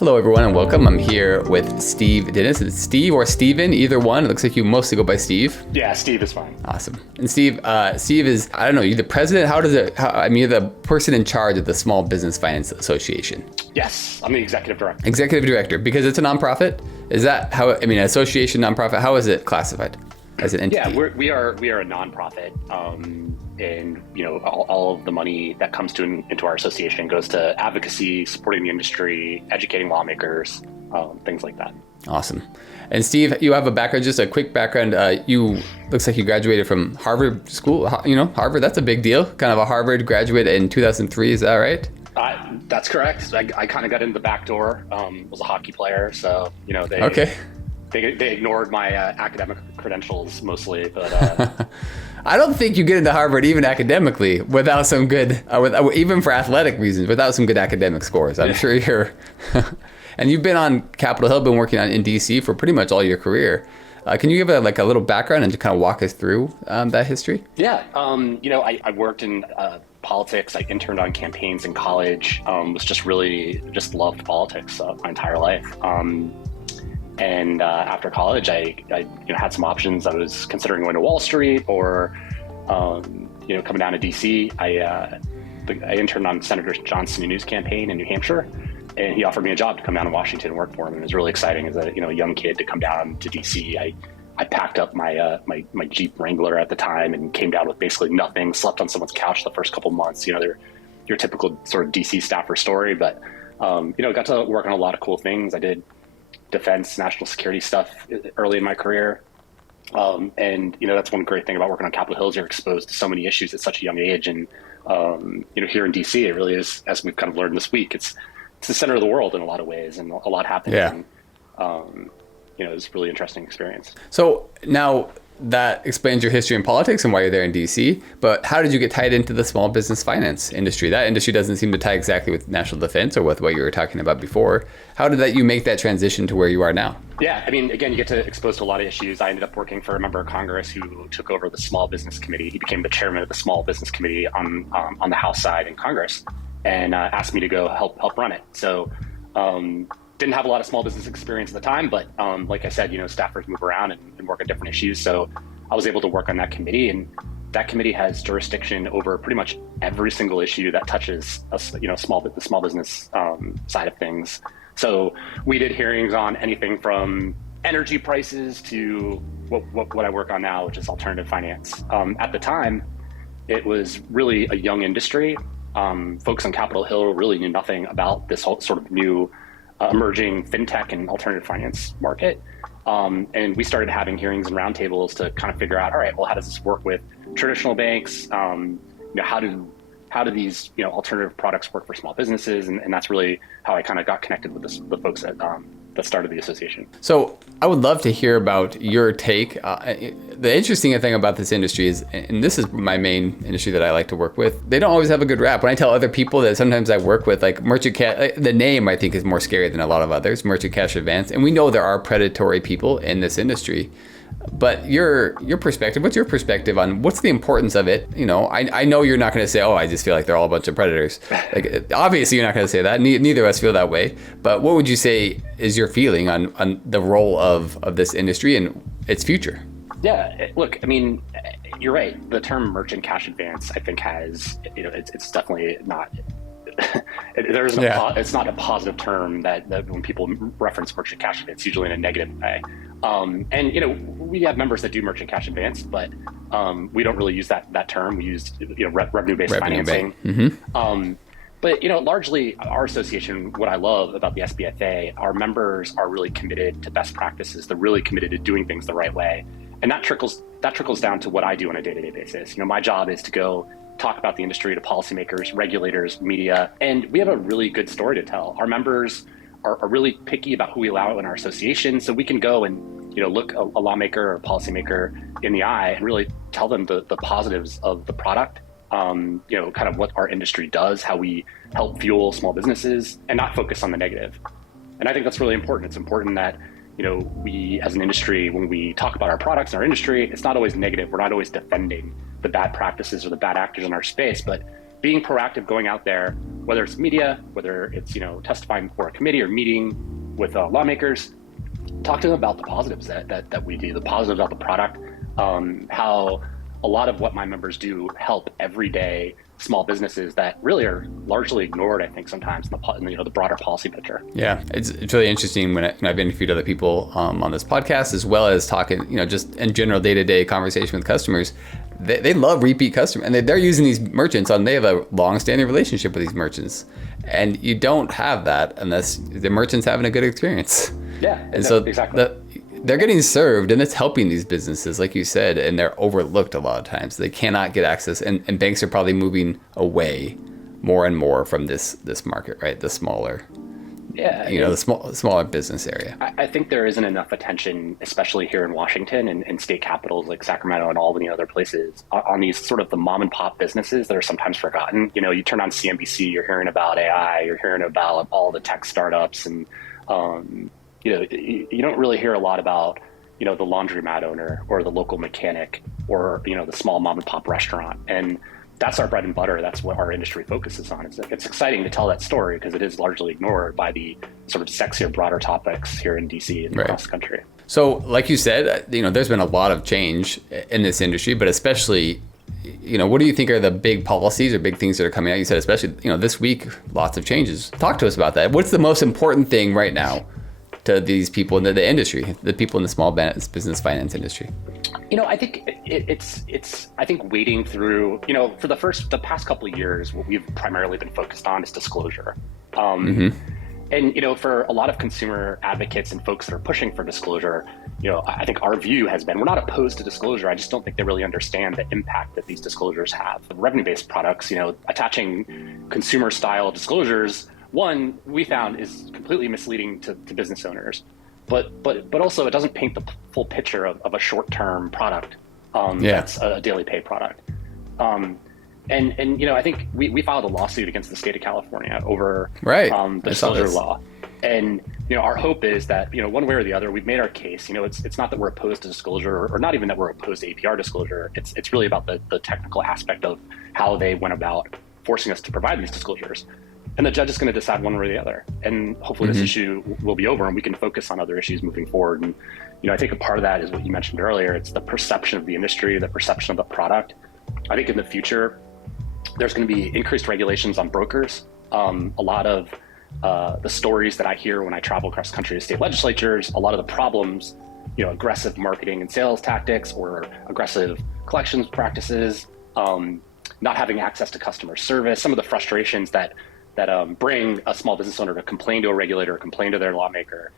Hello, everyone, and welcome. I'm here with Steve Denis. It's Steve or Steven, either one. It looks like you mostly go by Steve. Yeah, Steve is fine. Awesome. And Steve is, I don't know, you're the president? You're the person in charge of the Small Business Finance Association. Yes, I'm the executive director. Executive director, because it's a nonprofit? Is that how, association, nonprofit, how is it classified as an entity? Yeah, we are a nonprofit. And all of the money that comes into our association goes to advocacy, supporting the industry, educating lawmakers, things like that. Awesome. And Steve, you have a background, just a quick background. Looks like you graduated from Harvard School. Harvard, that's a big deal. Kind of a Harvard graduate in 2003, is that right? That's correct. I kind of got in the back door. Was a hockey player, so They ignored my academic credentials mostly, but I don't think you get into Harvard even academically without some good, even for athletic reasons, without some good academic scores. I'm sure you're, and you've been on Capitol Hill, been working in DC for pretty much all your career. Can you give a little background and to kind of walk us through that history? Yeah, I worked in politics. I interned on campaigns in college. Just loved politics my entire life. And after college, I had some options. I was considering going to Wall Street or, coming down to DC. I interned on Senator John Sununu's campaign in New Hampshire, and he offered me a job to come down to Washington and work for him. And it was really exciting as a young kid to come down to DC. I packed up my Jeep Wrangler at the time and came down with basically nothing. Slept on someone's couch the first couple of months. They're your typical sort of DC staffer story, but got to work on a lot of cool things. I did defense, national security stuff early in my career. That's one great thing about working on Capitol Hill is you're exposed to so many issues at such a young age. And, here in DC, it really is, as we've kind of learned this week, it's the center of the world in a lot of ways and a lot happens. Yeah. And, it's a really interesting experience. So now that explains your history in politics and why you're there in DC, but how did you get tied into the small business finance industry? That industry doesn't seem to tie exactly with national defense or with what you were talking about before. How did you make that transition to where you are now? Yeah, again, you get to expose to a lot of issues. I ended up working for a member of Congress who took over the Small Business Committee. He became the chairman of the Small Business Committee on the House side in Congress and asked me to go help run it. So didn't have a lot of small business experience at the time, but like I said, staffers move around and work on different issues. So I was able to work on that committee, and that committee has jurisdiction over pretty much every single issue that touches us, the small business side of things. So we did hearings on anything from energy prices to what I work on now, which is alternative finance. At the time, it was really a young industry. Folks on Capitol Hill really knew nothing about this whole sort of new emerging FinTech and alternative finance market. And we started having hearings and roundtables to kind of figure out, all right, well, how does this work with traditional banks? How do these alternative products work for small businesses? And that's really how I kind of got connected with the folks that started the association. So I would love to hear about your take. The interesting thing about this industry is, and this is my main industry that I like to work with, they don't always have a good rap. When I tell other people that sometimes I work with, like merchant cash, the name I think is more scary than a lot of others, merchant cash advance. And we know there are predatory people in this industry. But your perspective, what's your perspective on what's the importance of it? I know you're not going to say, oh, I just feel like they're all a bunch of predators. Like, obviously, you're not going to say that. Neither of us feel that way. But what would you say is your feeling on the role of this industry and its future? Yeah, look, you're right. The term merchant cash advance, I think, has, it's definitely not. It's not a positive term that when people reference merchant cash advance, usually in a negative way. We have members that do merchant cash advance, but we don't really use that term. We use revenue-based financing. Mm-hmm. But largely our association, what I love about the SBFA, our members are really committed to best practices. They're really committed to doing things the right way, and that trickles down to what I do on a day-to-day basis. My job is to go talk about the industry to policymakers, regulators, media, and we have a really good story to tell. Our members are really picky about who we allow in our association, so we can go and look a lawmaker or a policymaker in the eye and really tell them the positives of the product, kind of what our industry does, how we help fuel small businesses, and not focus on the negative. And I think that's really important. It's important that we as an industry, when we talk about our products and our industry, it's not always negative. We're not always defending the bad practices or the bad actors in our space, but being proactive, going out there, whether it's media, whether it's, testifying before a committee or meeting with lawmakers, talk to them about the positives that we do, the positives about the product, how a lot of what my members do help everyday small businesses that really are largely ignored, I think, sometimes in the broader policy picture. Yeah, it's really interesting when I've interviewed other people on this podcast, as well as talking, just in general day-to-day conversation with customers. They love repeat customers, and they're using these merchants they have a long-standing relationship with these merchants, and you don't have that unless the merchant's having a good experience. Yeah, and so exactly. They're getting served, and it's helping these businesses, like you said, and they're overlooked a lot of times. They cannot get access, and banks are probably moving away more and more from this market, right? The smaller, the smaller business area. I think there isn't enough attention, especially here in Washington and state capitals like Sacramento and Albany and other places, on these sort of the mom and pop businesses that are sometimes forgotten. You turn on CNBC, you're hearing about AI, you're hearing about all the tech startups, and you don't really hear a lot about, the laundromat owner or the local mechanic or, the small mom and pop restaurant. And that's our bread and butter. That's what our industry focuses on. It's exciting to tell that story because it is largely ignored by the sort of sexier, broader topics here in DC and across the country. So like you said, there's been a lot of change in this industry, but especially, what do you think are the big policies or big things that are coming out? You said, especially, this week, lots of changes. Talk to us about that. What's the most important thing right now to these people in the industry, the people in the small business finance industry? I think it's I think wading through, for the past couple of years, what we've primarily been focused on is disclosure. And, for a lot of consumer advocates and folks that are pushing for disclosure, I think our view has been, we're not opposed to disclosure. I just don't think they really understand the impact that these disclosures have. Revenue-based products, attaching consumer style disclosures, one, we found is completely misleading to business owners, but also it doesn't paint the full picture of a short-term product that's a daily pay product. And I think we filed a lawsuit against the state of California over the disclosure law. And our hope is that one way or the other, we've made our case. It's not that we're opposed to disclosure, or not even that we're opposed to APR disclosure. It's really about the technical aspect of how they went about forcing us to provide these disclosures. And the judge is going to decide one way or the other. And hopefully this issue will be over and we can focus on other issues moving forward. And, I think a part of that is what you mentioned earlier. It's the perception of the industry, the perception of the product. I think in the future, there's going to be increased regulations on brokers. A lot of the stories that I hear when I travel across the country to state legislatures, a lot of the problems, aggressive marketing and sales tactics or aggressive collections practices, not having access to customer service, some of the frustrations that bring a small business owner to complain to a regulator, complain to their lawmaker.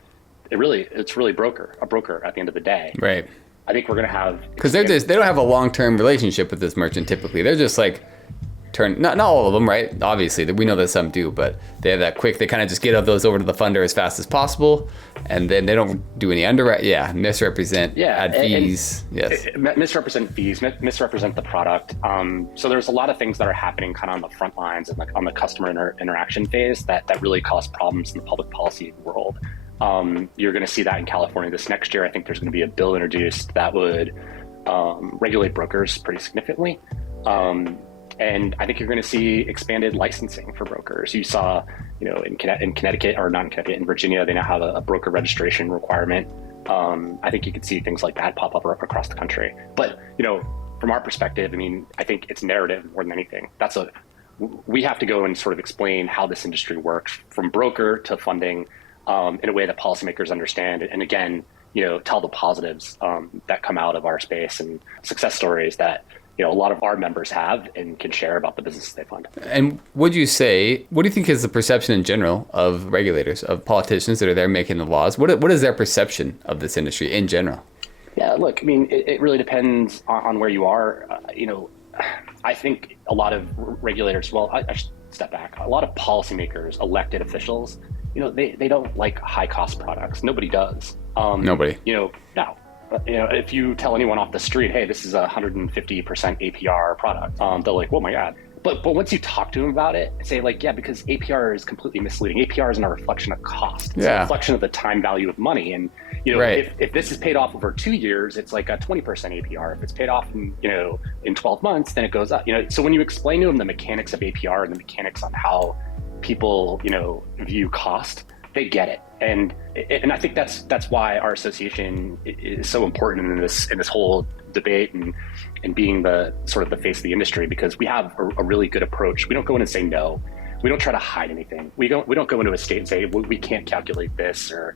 It's really a broker at the end of the day. Right. I think we're going to have, because they don't have a long-term relationship with this merchant. Typically, they're just like not all of them, right? Obviously, we know that some do, but they have that quick. They kind of just get those over to the funder as fast as possible, and then they don't do any underwrite. Misrepresent. Add fees. Misrepresent fees. Misrepresent the product. So there's a lot of things that are happening kind of on the front lines and on the customer interaction phase that really cause problems in the public policy world. You're going to see that in California this next year. I think there's going to be a bill introduced that would regulate brokers pretty significantly. And I think you're going to see expanded licensing for brokers. You saw, in Connecticut, or not in Connecticut, in Virginia, they now have a broker registration requirement. I think you could see things like that pop up across the country. But, from our perspective, I think it's narrative more than anything. We have to go and sort of explain how this industry works from broker to funding in a way that policymakers understand. And again, tell the positives that come out of our space and success stories that a lot of our members have and can share about the businesses they fund. And what do you think is the perception in general of regulators, of politicians that are there making the laws? What is their perception of this industry in general? Yeah, look, it really depends on where you are. I think a lot of regulators, I should step back. A lot of policymakers, elected officials, they don't like high cost products. Nobody does. Nobody. No. If you tell anyone off the street, hey, this is a 150% APR product, they're like, oh my God. But once you talk to them about it, say because APR is completely misleading. APR isn't a reflection of cost. It's a reflection of the time value of money. And, if this is paid off over 2 years, it's like a 20% APR. If it's paid off in 12 months, then it goes up. So when you explain to them the mechanics of APR and the mechanics on how people, view cost, they get it. And I think that's why our association is so important in this whole debate and being the sort of the face of the industry, because we have a really good approach. We don't go in and say no. We don't try to hide anything. We don't go into a state and say, well, we can't calculate this, or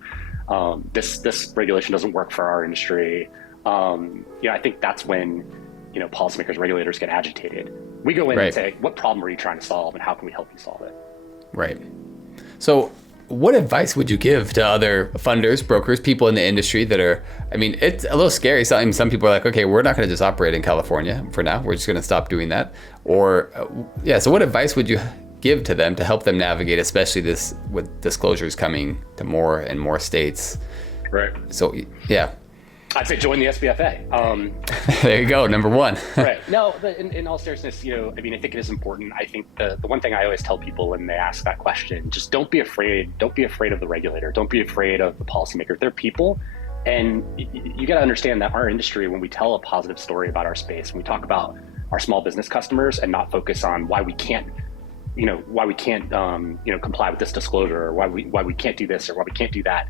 this regulation doesn't work for our industry. I think that's when policymakers, regulators get agitated. We go in and say, what problem are you trying to solve, and how can we help you solve it? Right. So what advice would you give to other funders, brokers, people in the industry that are, it's a little scary. Some people are like, okay, we're not going to just operate in California for now. We're just going to stop doing that. Or, so what advice would you give to them to help them navigate, especially this with disclosures coming to more and more states? Right. So, yeah. I'd say join the SBFA. There you go, number one. Right. No, but in all seriousness, I think it is important. I think the one thing I always tell people when they ask that question, just don't be afraid. Don't be afraid of the regulator. Don't be afraid of the policymaker. They're people. And you got to understand that our industry, when we tell a positive story about our space, when we talk about our small business customers and not focus on why we can't comply with this disclosure, or why we can't do this, or why we can't do that.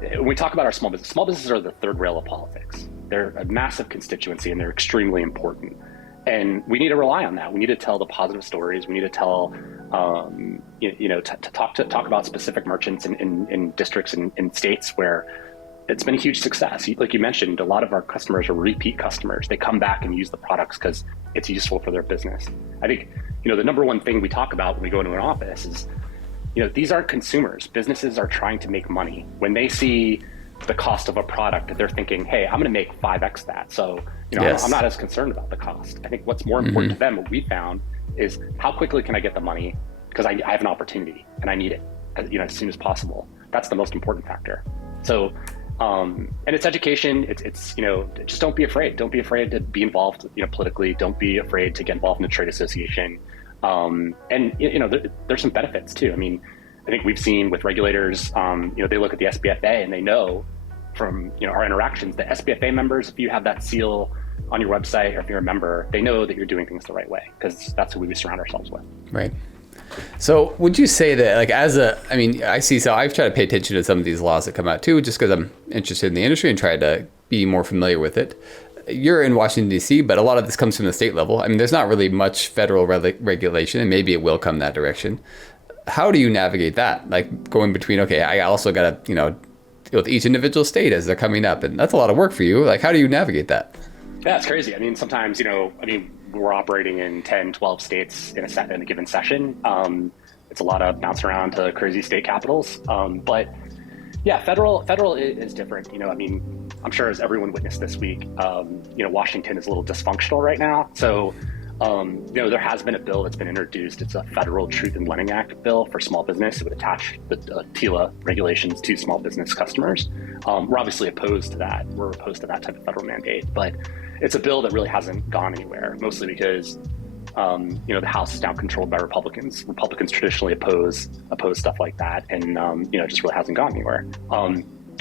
When we talk about our small businesses are the third rail of politics. They're a massive constituency, and they're extremely important. And we need to rely on that. We need to tell the positive stories. We need to tell, to talk about specific merchants in districts and in states where it's been a huge success. Like you mentioned, a lot of our customers are repeat customers. They come back and use the products because it's useful for their business. I think, the number one thing we talk about when we go into an office is, these aren't consumers. Businesses are trying to make money. When they see the cost of a product, they're thinking, hey, I'm going to make 5x that. So, Yes. I'm not as concerned about the cost. I think what's more important to them, what we found, is how quickly can I get the money? Because I have an opportunity and I need it, as soon as possible. That's the most important factor. So, and it's education. It's just don't be afraid. Don't be afraid to be involved, politically. Don't be afraid to get involved in a trade association. There's some benefits too. I think we've seen with regulators, they look at the SBFA and they know from, our interactions, the SBFA members, if you have that seal on your website, or if you're a member, they know that you're doing things the right way, because that's who we surround ourselves with. Right. So would you say that, like, I've tried to pay attention to some of these laws that come out too, just because I'm interested in the industry and try to be more familiar with it. You're in Washington, D.C., but a lot of this comes from the state level. There's not really much federal regulation, and maybe it will come that direction. How do you navigate that? Like going between, okay, I also got to, deal with each individual state as they're coming up. And that's a lot of work for you. Like, how do you navigate that? Yeah, it's crazy. Sometimes, we're operating in 10, 12 states in a given session. It's a lot of bounce around to crazy state capitals. But yeah, federal is different. I'm sure as everyone witnessed this week, Washington is a little dysfunctional right now. So, there has been a bill that's been introduced. It's a Federal Truth in Lending Act bill for small business. It would attach the TILA regulations to small business customers. We're obviously opposed to that. We're opposed to that type of federal mandate, but it's a bill that really hasn't gone anywhere, mostly because, the House is now controlled by Republicans. Republicans traditionally oppose stuff like that. And, it just really hasn't gone anywhere.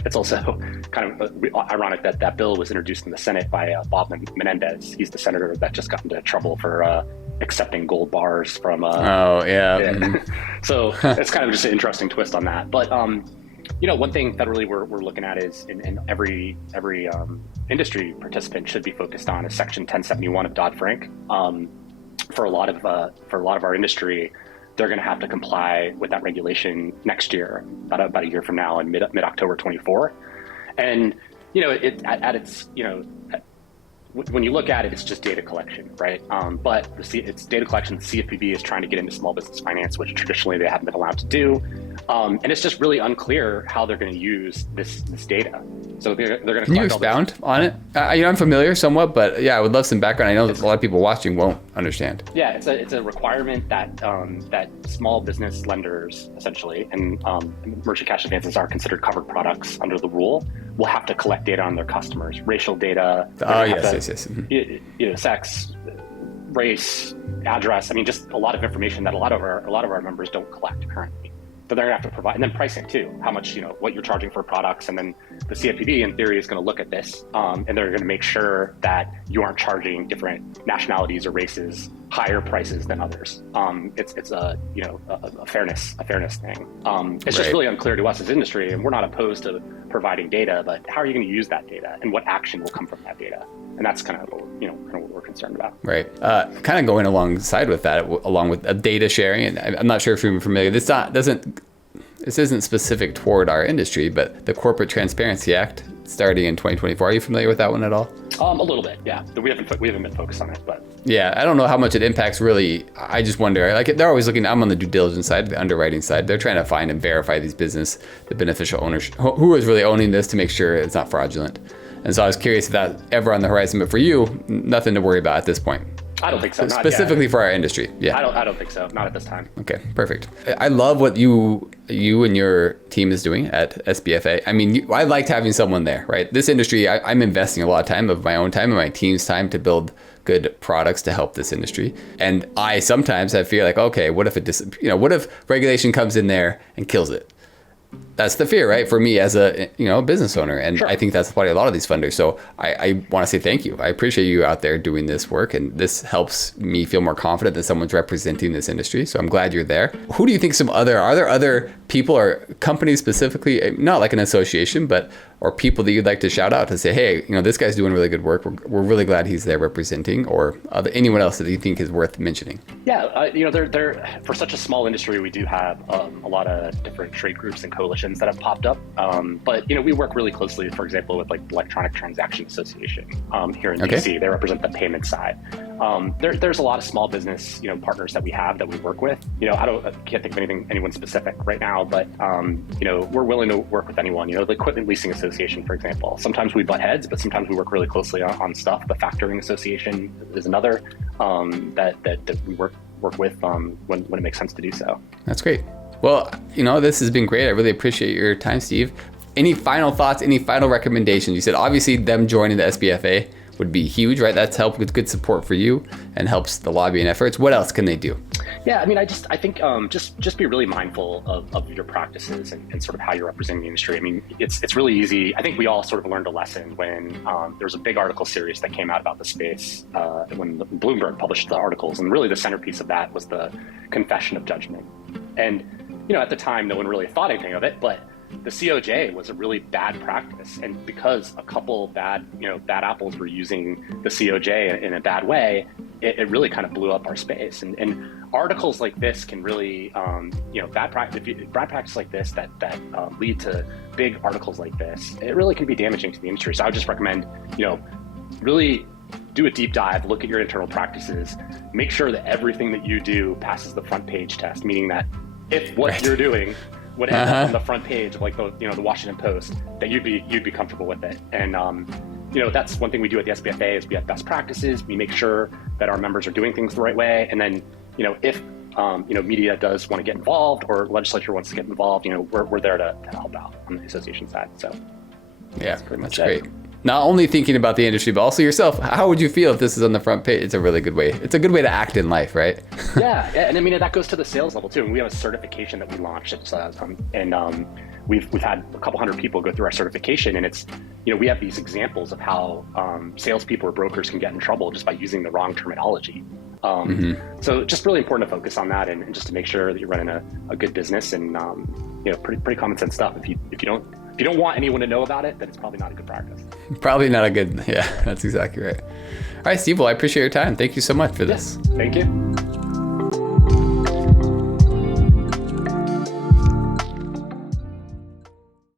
It's also kind of ironic that that bill was introduced in the Senate by Bob Menendez. He's the senator that just got into trouble for accepting gold bars from. Oh, yeah. Mm-hmm. So it's kind of just an interesting twist on that. But, one thing federally we're looking at is, in every industry participant should be focused on, is Section 1071 of Dodd-Frank. For a lot of our industry, they're going to have to comply with that regulation next year, about a year from now, in mid-October 24. And, when you look at it, it's just data collection, right? But it's data collection. The CFPB is trying to get into small business finance, which traditionally they haven't been allowed to do. And it's just really unclear how they're going to use this data. So they're going to. Can you expound on it? I'm familiar somewhat, but yeah, I would love some background. I know that a lot of people watching won't understand. Yeah, it's a requirement that that small business lenders, essentially, and merchant cash advances are considered covered products under the rule, will have to collect data on their customers, racial data. Yes. Sex, race, address. Just a lot of information that a lot of our members don't collect currently. that they're going to have to provide, and then pricing too, how much, what you're charging for products. And then the CFPB in theory is going to look at this, and they're going to make sure that you aren't charging different nationalities or races higher prices than others. It's a fairness thing. It's just really unclear to us as industry, and we're not opposed to providing data, but how are you going to use that data, and what action will come from that data? And that's kind of what we're concerned about. Right. Kind of going alongside with that, along with data sharing, and I'm not sure if you're familiar. This isn't specific toward our industry, but the Corporate Transparency Act starting in 2024. Are you familiar with that one at all? A little bit, yeah. We haven't been focused on it, but yeah, I don't know how much it impacts really. I just wonder, like, they're always looking. I'm on the due diligence side, the underwriting side. They're trying to find and verify these the beneficial owners, who is really owning this, to make sure it's not fraudulent. And so I was curious if that's ever on the horizon, but for you, nothing to worry about at this point. I don't think so. Specifically for our industry. Yeah. I don't think so. Not at this time. Okay, perfect. I love what you and your team is doing at SBFA. I mean, I liked having someone there, right? This industry, I'm investing a lot of time of my own time and my team's time to build good products to help this industry. And I feel like, okay, what if regulation comes in there and kills it? That's the fear, right? For me as a business owner. And sure. I think that's probably a lot of these funders. So I want to say thank you. I appreciate you out there doing this work. And this helps me feel more confident that someone's representing this industry. So I'm glad you're there. Who do you think are there other people or companies specifically, not like an association, or people that you'd like to shout out to say, hey, this guy's doing really good work. We're really glad he's there representing, or anyone else that you think is worth mentioning? Yeah, they're for such a small industry, we do have a lot of different trade groups and coalitions that have popped up. But we work really closely, for example, with like the Electronic Transaction Association here in DC. They represent the payment side. There's a lot of small business partners that we have that we work with. I can't think of anyone specific right now, but we're willing to work with anyone. The Equipment Leasing Association, for example. Sometimes we butt heads, but sometimes we work really closely on stuff. The Factoring Association is another that we work with when it makes sense to do so. That's great. Well, this has been great. I really appreciate your time, Steve. Any final thoughts, any final recommendations? You said obviously them joining the SBFA would be huge, right? That's helped with good support for you and helps the lobbying efforts. What else can they do? Yeah, I think just be really mindful of your practices and sort of how you're representing the industry. I mean, it's really easy. I think we all sort of learned a lesson when there was a big article series that came out about the space when Bloomberg published the articles, and really the centerpiece of that was the confession of judgment. And at the time, no one really thought anything of it, but the COJ was a really bad practice, and because a couple bad apples were using the COJ in a bad way, it really kind of blew up our space. And articles like this can really, bad practice like this that lead to big articles like this, it really can be damaging to the industry. So I would just recommend, really do a deep dive, look at your internal practices, make sure that everything that you do passes the front page test, meaning that if what you're doing would end up on the front page of like the Washington Post, that you'd be comfortable with it. And that's one thing we do at the SBFA is we have best practices. We make sure that our members are doing things the right way. And then if media does want to get involved or legislature wants to get involved, we're there to help out on the association side. So yeah, that's great. Not only thinking about the industry, but also yourself. How would you feel if this is on the front page? It's a really good way. It's a good way to act in life, right? Yeah, and I mean that goes to the sales level too. And we have a certification that we launched, we've had a couple hundred people go through our certification, and it's we have these examples of how salespeople or brokers can get in trouble just by using the wrong terminology. So just really important to focus on that and just to make sure that you're running a good business and pretty common sense stuff. If you don't want anyone to know about it, then it's probably not a good practice. Probably not a good, yeah, that's exactly right. All right, Steve, well, I appreciate your time. Thank you so much for this. Thank you.